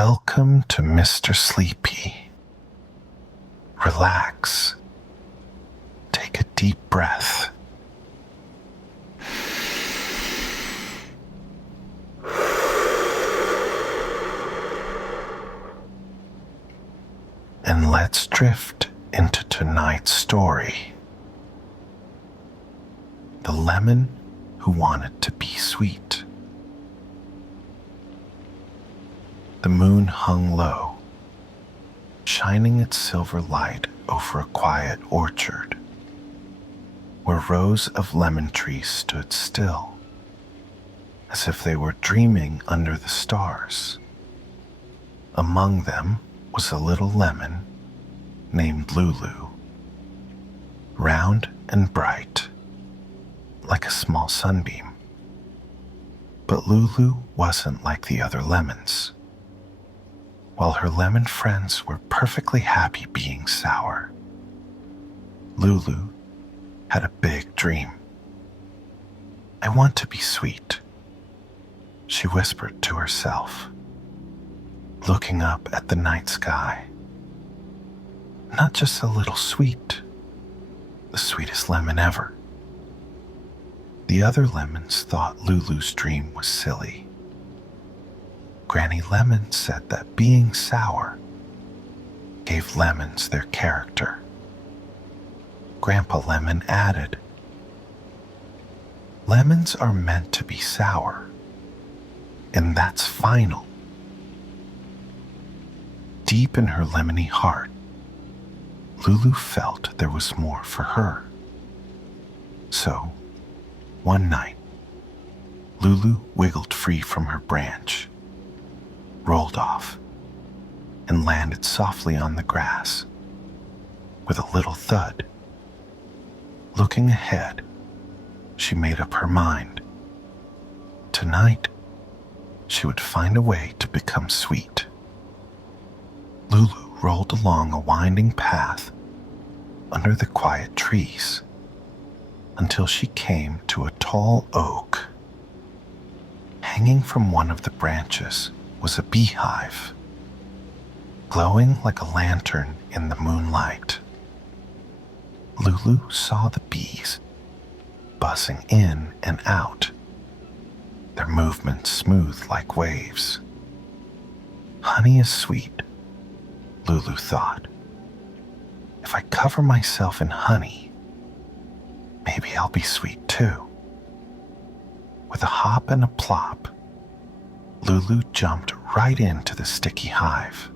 Welcome to Mr. Sleepy. Relax. Take a deep breath. And let's drift into tonight's story. The lemon who wanted to be sweet. The moon hung low, shining its silver light over a quiet orchard, where rows of lemon trees stood still, as if they were dreaming under the stars. Among them was a little lemon named Lulu, round and bright, like a small sunbeam. But Lulu wasn't like the other lemons. While her lemon friends were perfectly happy being sour, Lulu had a big dream. "I want to be sweet," she whispered to herself, looking up at the night sky. Not just a little sweet, the sweetest lemon ever. The other lemons thought Lulu's dream was silly. Granny Lemon said that being sour gave lemons their character. Grandpa Lemon added, "Lemons are meant to be sour, and that's final." Deep in her lemony heart, Lulu felt there was more for her. So, one night, Lulu wiggled free from her branch, rolled off, and landed softly on the grass with a little thud. Looking ahead, she made up her mind. Tonight, she would find a way to become sweet. Lulu rolled along a winding path under the quiet trees until she came to a tall oak. Hanging from one of the branches was a beehive, glowing like a lantern in the moonlight. Lulu saw the bees buzzing in and out, their movements smooth like waves. Honey is sweet, Lulu thought. If I cover myself in honey, maybe I'll be sweet too. With a hop and a plop, Lulu jumped right into the sticky hive.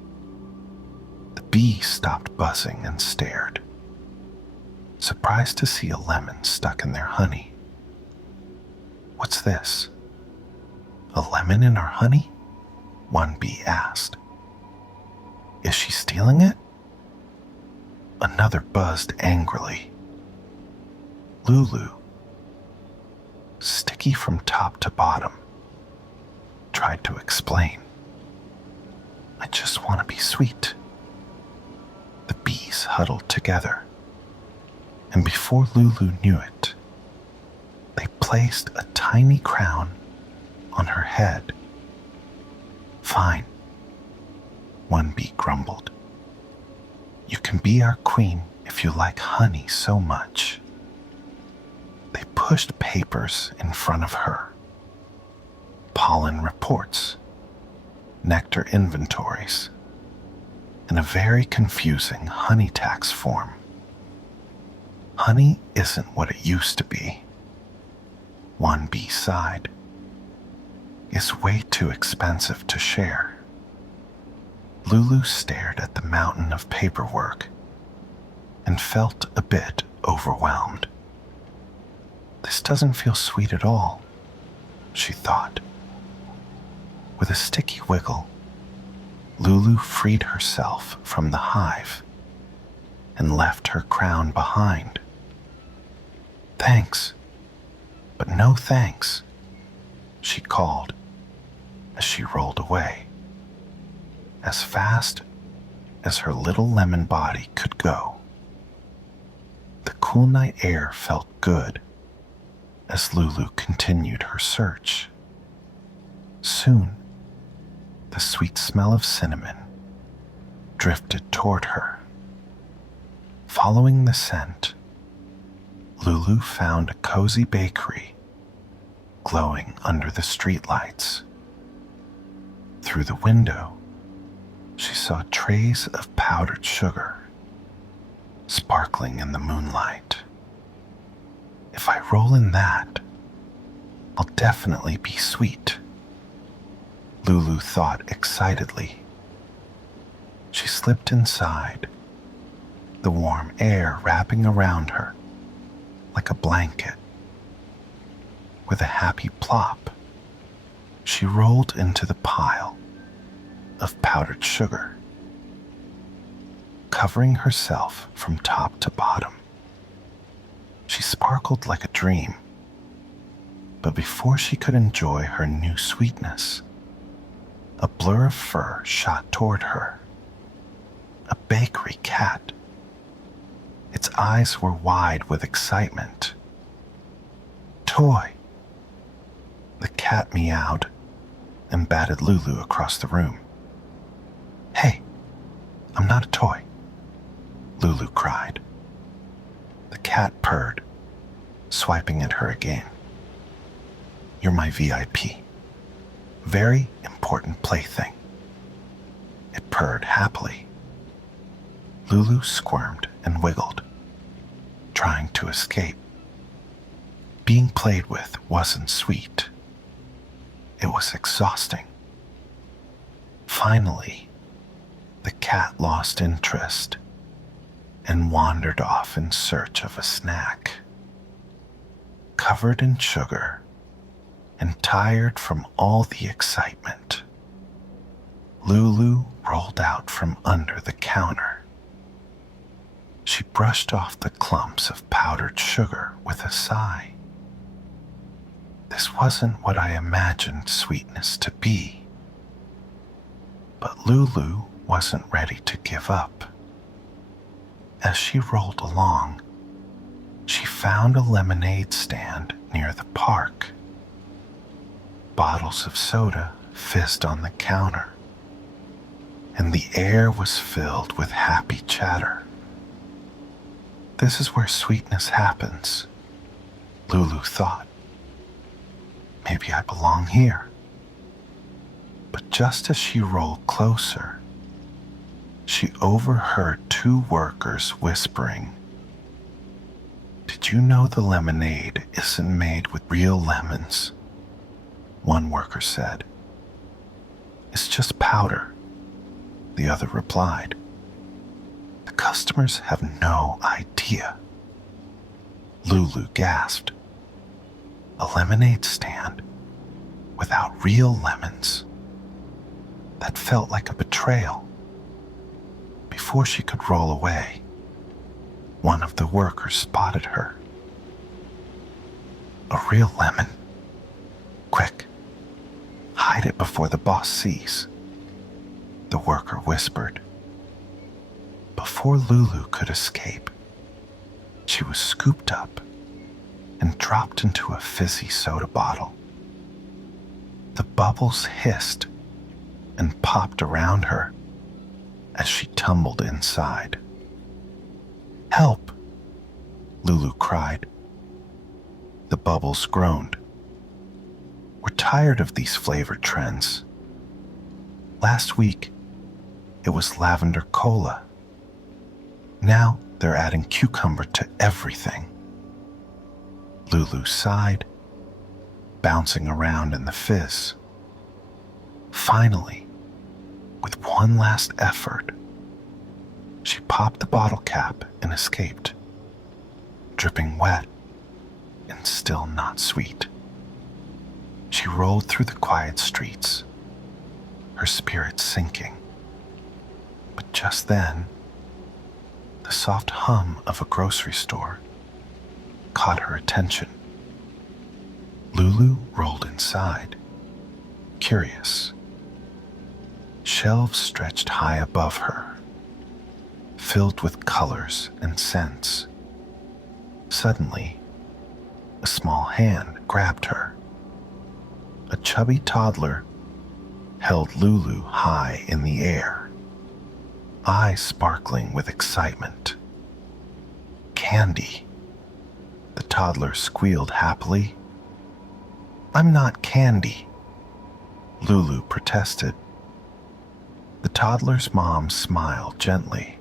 The bees stopped buzzing and stared, surprised to see a lemon stuck in their honey. "What's this? A lemon in our honey?" one bee asked. "Is she stealing it?" Another buzzed angrily. Lulu, sticky from top to bottom, tried to explain. "I just want to be sweet." The bees huddled together, and before Lulu knew it, they placed a tiny crown on her head. "Fine," one bee grumbled. "You can be our queen if you like honey so much." They pushed papers in front of her. Pollen reports, nectar inventories, and a very confusing honey tax form. Honey isn't what it used to be, one bee sighed. It's way too expensive to share. Lulu stared at the mountain of paperwork and felt a bit overwhelmed. This doesn't feel sweet at all, she thought. With a sticky wiggle, Lulu freed herself from the hive and left her crown behind. "Thanks, but no thanks," she called as she rolled away, as fast as her little lemon body could go. The cool night air felt good as Lulu continued her search. Soon, The sweet smell of cinnamon drifted toward her. Following the scent, Lulu found a cozy bakery glowing under the streetlights. Through the window, she saw trays of powdered sugar sparkling in the moonlight. If I roll in that, I'll definitely be sweet, Lulu thought excitedly. She slipped inside, the warm air wrapping around her like a blanket. With a happy plop, she rolled into the pile of powdered sugar, covering herself from top to bottom. She sparkled like a dream, but before she could enjoy her new sweetness, a blur of fur shot toward her. A bakery cat. Its eyes were wide with excitement. Toy! The cat meowed and batted Lulu across the room. Hey, I'm not a toy, Lulu cried. The cat purred, swiping at her again. You're my VIP. Very important plaything. It purred happily. Lulu squirmed and wiggled, trying to escape. Being played with wasn't sweet. It was exhausting. Finally, the cat lost interest and wandered off in search of a snack. Covered in sugar and tired from all the excitement, Lulu rolled out from under the counter. She brushed off the clumps of powdered sugar with a sigh. This wasn't what I imagined sweetness to be. But Lulu wasn't ready to give up. As she rolled along, she found a lemonade stand near the park. Bottles of soda fizzed on the counter, and the air was filled with happy chatter. This is where sweetness happens, Lulu thought. Maybe I belong here. But just as she rolled closer, she overheard two workers whispering, "Did you know the lemonade isn't made with real lemons?" One worker said. "It's just powder," the other replied. "The customers have no idea." Lulu gasped. A lemonade stand without real lemons. That felt like a betrayal. Before she could roll away, one of the workers spotted her. "A real lemon. Quick, hide it before the boss sees," the worker whispered. Before Lulu could escape, she was scooped up and dropped into a fizzy soda bottle. The bubbles hissed and popped around her as she tumbled inside. "Help!" Lulu cried. The bubbles groaned. "We're tired of these flavor trends. Last week, it was lavender cola. Now they're adding cucumber to everything." Lulu sighed, bouncing around in the fizz. Finally, with one last effort, she popped the bottle cap and escaped, dripping wet and still not sweet. She rolled through the quiet streets, her spirits sinking. But just then, the soft hum of a grocery store caught her attention. Lulu rolled inside, curious. Shelves stretched high above her, filled with colors and scents. Suddenly, a small hand grabbed her. A chubby toddler held Lulu high in the air, eyes sparkling with excitement. "Candy," the toddler squealed happily. "I'm not candy," Lulu protested. The toddler's mom smiled gently.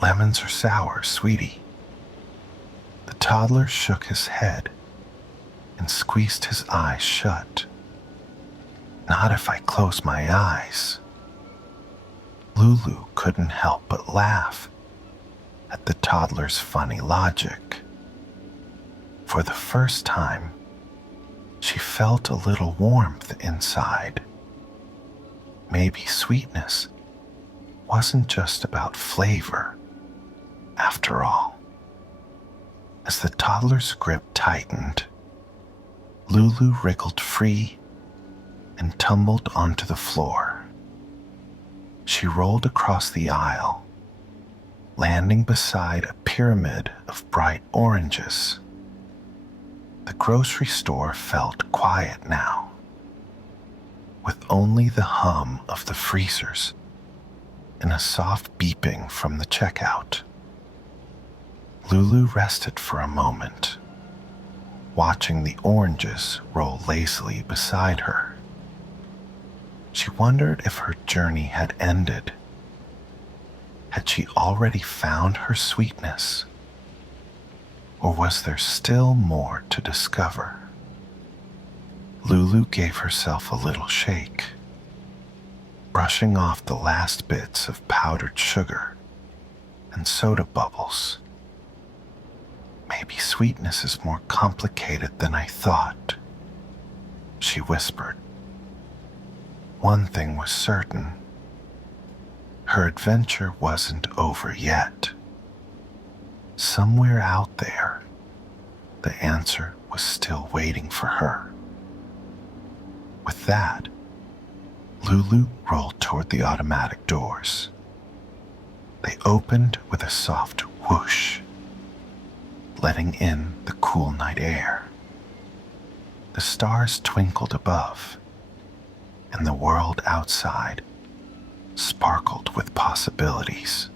"Lemons are sour, sweetie." The toddler shook his head and squeezed his eyes shut. "Not if I close my eyes." Lulu couldn't help but laugh at the toddler's funny logic. For the first time, she felt a little warmth inside. Maybe sweetness wasn't just about flavor, after all. As the toddler's grip tightened, Lulu wriggled free and tumbled onto the floor. She rolled across the aisle, landing beside a pyramid of bright oranges. The grocery store felt quiet now, with only the hum of the freezers and a soft beeping from the checkout. Lulu rested for a moment, watching the oranges roll lazily beside her. She wondered if her journey had ended. Had she already found her sweetness? Or was there still more to discover? Lulu gave herself a little shake, brushing off the last bits of powdered sugar and soda bubbles. "Maybe sweetness is more complicated than I thought," she whispered. One thing was certain. Her adventure wasn't over yet. Somewhere out there, the answer was still waiting for her. With that, Lulu rolled toward the automatic doors. They opened with a soft whoosh, letting in the cool night air. The stars twinkled above, and the world outside sparkled with possibilities.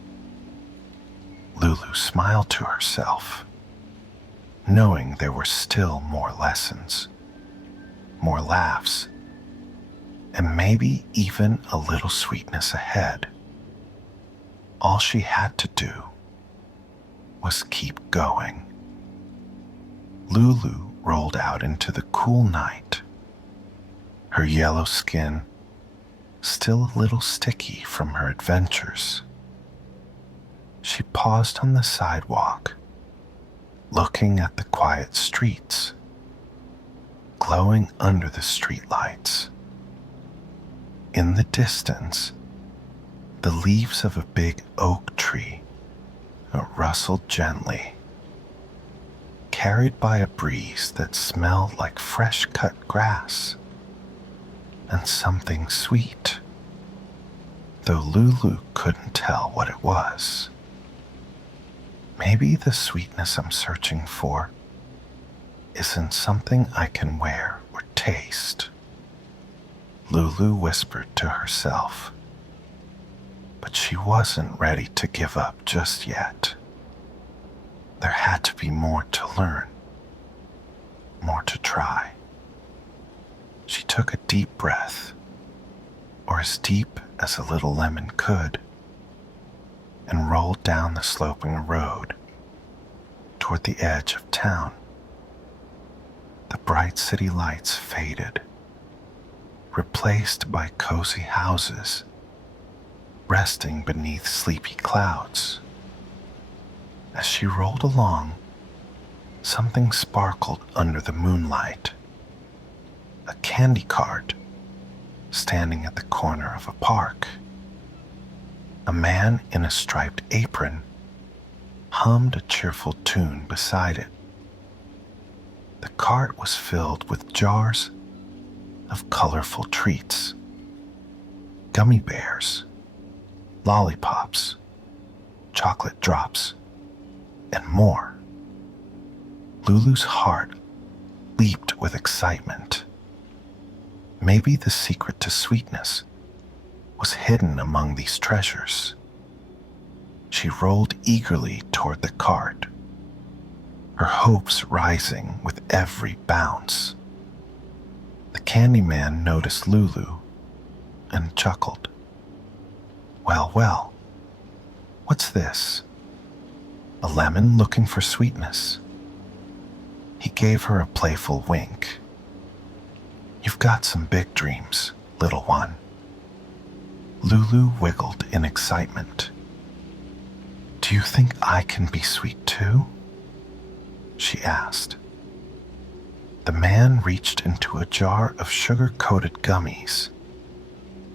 Lulu smiled to herself, knowing there were still more lessons, more laughs, and maybe even a little sweetness ahead. All she had to do was keep going. Lulu rolled out into the cool night, her yellow skin still a little sticky from her adventures. She paused on the sidewalk, looking at the quiet streets, glowing under the streetlights. In the distance, the leaves of a big oak tree rustled gently, carried by a breeze that smelled like fresh-cut grass and something sweet, though Lulu couldn't tell what it was. Maybe the sweetness I'm searching for isn't something I can wear or taste, Lulu whispered to herself. But she wasn't ready to give up just yet. There had to be more to learn, more to try. She took a deep breath, or as deep as a little lemon could, and rolled down the sloping road toward the edge of town. The bright city lights faded, replaced by cozy houses resting beneath sleepy clouds. As she rolled along, something sparkled under the moonlight. A candy cart standing at the corner of a park. A man in a striped apron hummed a cheerful tune beside it. The cart was filled with jars of colorful treats, gummy bears, lollipops, chocolate drops, and more. Lulu's heart leaped with excitement. Maybe the secret to sweetness was hidden among these treasures. She rolled eagerly toward the cart, her hopes rising with every bounce. The candy man noticed Lulu and chuckled. Well, well, what's this? A lemon looking for sweetness? He gave her a playful wink. You've got some big dreams, little one. Lulu wiggled in excitement. Do you think I can be sweet too? She asked. The man reached into a jar of sugar-coated gummies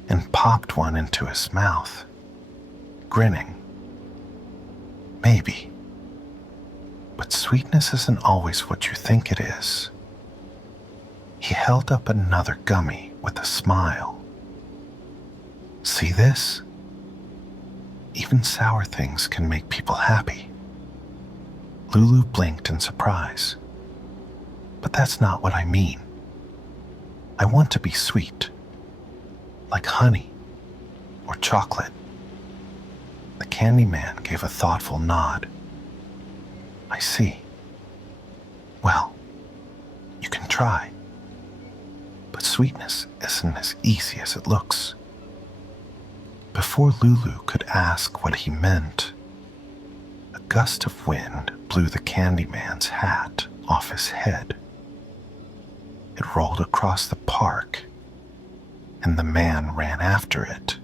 and popped one into his mouth, grinning. Maybe. But sweetness isn't always what you think it is. He held up another gummy with a smile. See this? Even sour things can make people happy. Lulu blinked in surprise. But that's not what I mean. I want to be sweet, like honey or chocolate. The candy man gave a thoughtful nod. I see. Well, you can try. But sweetness isn't as easy as it looks. Before Lulu could ask what he meant, a gust of wind blew the candy man's hat off his head. It rolled across the park, and the man ran after it,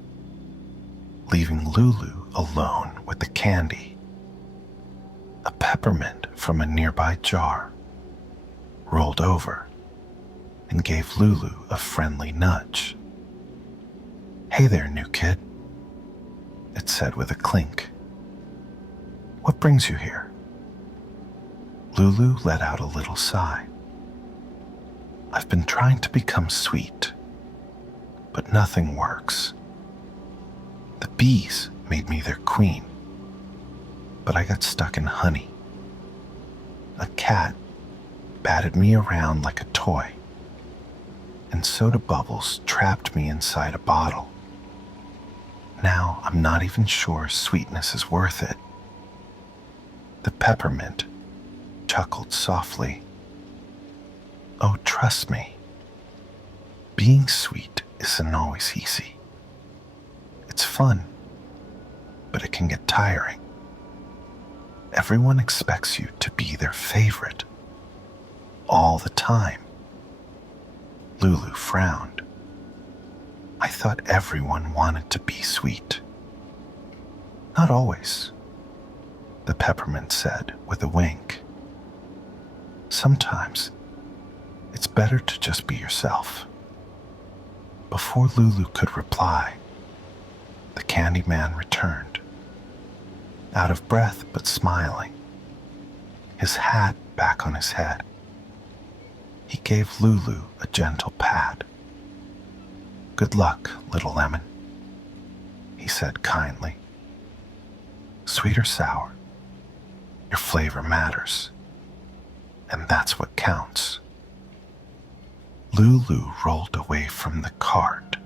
leaving Lulu alone with the candy. A peppermint from a nearby jar rolled over and gave Lulu a friendly nudge. Hey there, new kid, it said with a clink. What brings you here? Lulu let out a little sigh. I've been trying to become sweet, but nothing works. The bees made me their queen, but I got stuck in honey. A cat batted me around like a toy, and soda bubbles trapped me inside a bottle. Now I'm not even sure sweetness is worth it. The peppermint chuckled softly. Oh, trust me. Being sweet isn't always easy. It's fun, but it can get tiring. Everyone expects you to be their favorite all the time. Lulu frowned. I thought everyone wanted to be sweet. Not always, the peppermint said with a wink. Sometimes it's better to just be yourself. Before Lulu could reply, the candy man returned, out of breath but smiling, his hat back on his head. He gave Lulu a gentle pat. Good luck, little lemon, he said kindly. Sweet or sour, your flavor matters, and that's what counts. Lulu rolled away from the cart,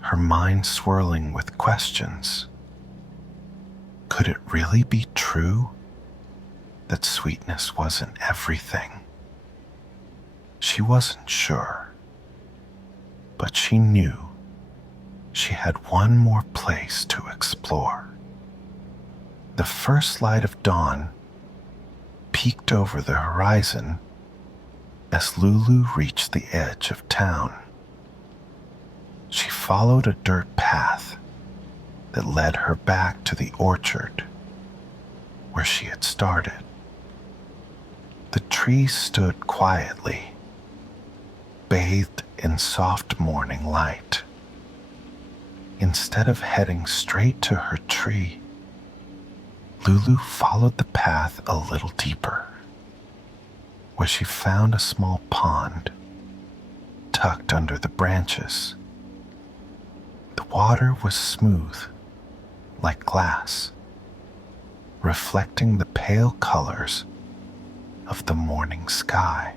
her mind swirling with questions. Could it really be true that sweetness wasn't everything? She wasn't sure, but she knew she had one more place to explore. The first light of dawn peeked over the horizon as Lulu reached the edge of town. She followed a dirt path that led her back to the orchard where she had started. The trees stood quietly, bathed in soft morning light. Instead of heading straight to her tree, Lulu followed the path a little deeper, where she found a small pond tucked under the branches. The water was smooth, like glass, reflecting the pale colors of the morning sky.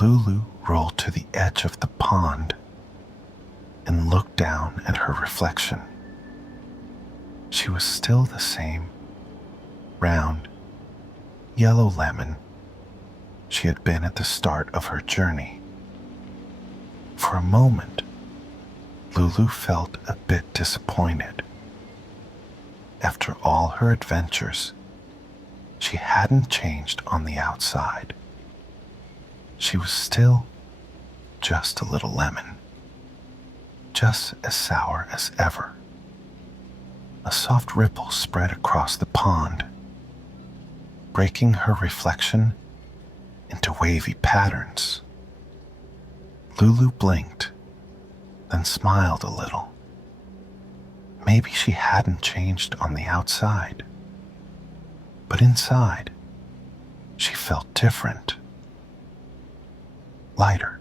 Lulu rolled to the edge of the pond and looked down at her reflection. She was still the same round, yellow lemon she had been at the start of her journey. For a moment, Lulu felt a bit disappointed. After all her adventures, she hadn't changed on the outside. She was still just a little lemon, just as sour as ever. A soft ripple spread across the pond, breaking her reflection into wavy patterns. Lulu blinked, then smiled a little. Maybe she hadn't changed on the outside, but inside, she felt different. Lighter,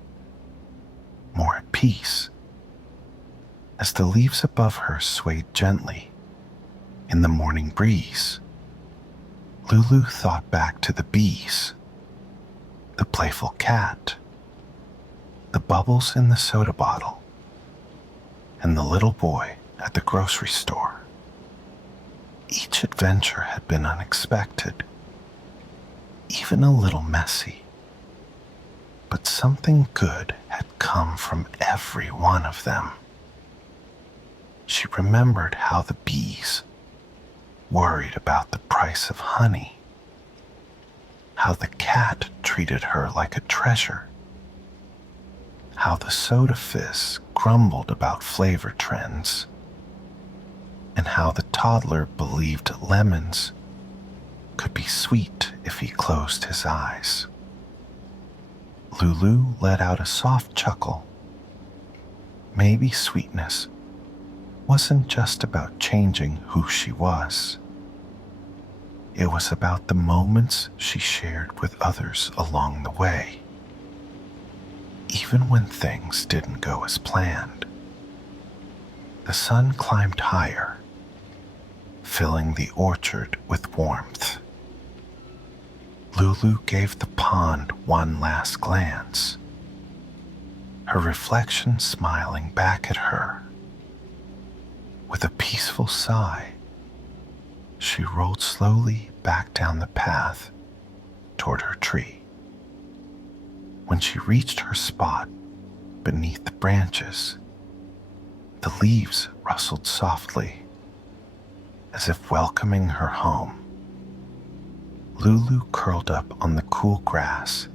more at peace. As the leaves above her swayed gently in the morning breeze, Lulu thought back to the bees, the playful cat, the bubbles in the soda bottle, and the little boy at the grocery store. Each adventure had been unexpected, even a little messy, but something good had come from every one of them. She remembered how the bees worried about the price of honey, how the cat treated her like a treasure, how the soda fizz grumbled about flavor trends, and how the toddler believed lemons could be sweet if he closed his eyes. Lulu let out a soft chuckle. Maybe sweetness wasn't just about changing who she was. It was about the moments she shared with others along the way, even when things didn't go as planned. The sun climbed higher, filling the orchard with warmth. Lulu gave the pond one last glance, her reflection smiling back at her. With a peaceful sigh, she rolled slowly back down the path toward her tree. When she reached her spot beneath the branches, the leaves rustled softly, as if welcoming her home. Lulu curled up on the cool grass,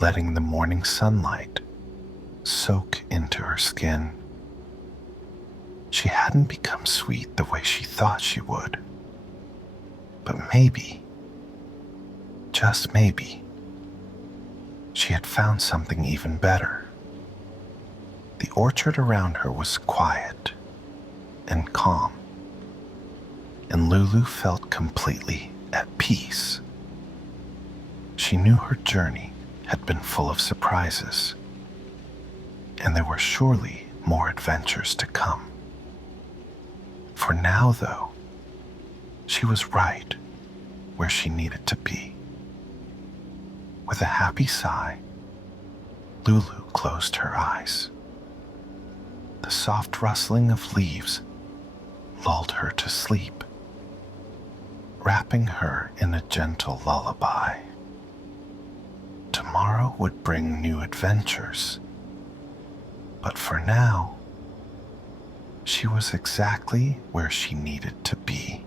letting the morning sunlight soak into her skin. She hadn't become sweet the way she thought she would, but maybe, just maybe, she had found something even better. The orchard around her was quiet and calm, and Lulu felt completely at peace. She knew her journey had been full of surprises, and there were surely more adventures to come. For now, though, she was right where she needed to be. With a happy sigh, Lulu closed her eyes. The soft rustling of leaves lulled her to sleep, wrapping her in a gentle lullaby. Tomorrow would bring new adventures, but for now, she was exactly where she needed to be.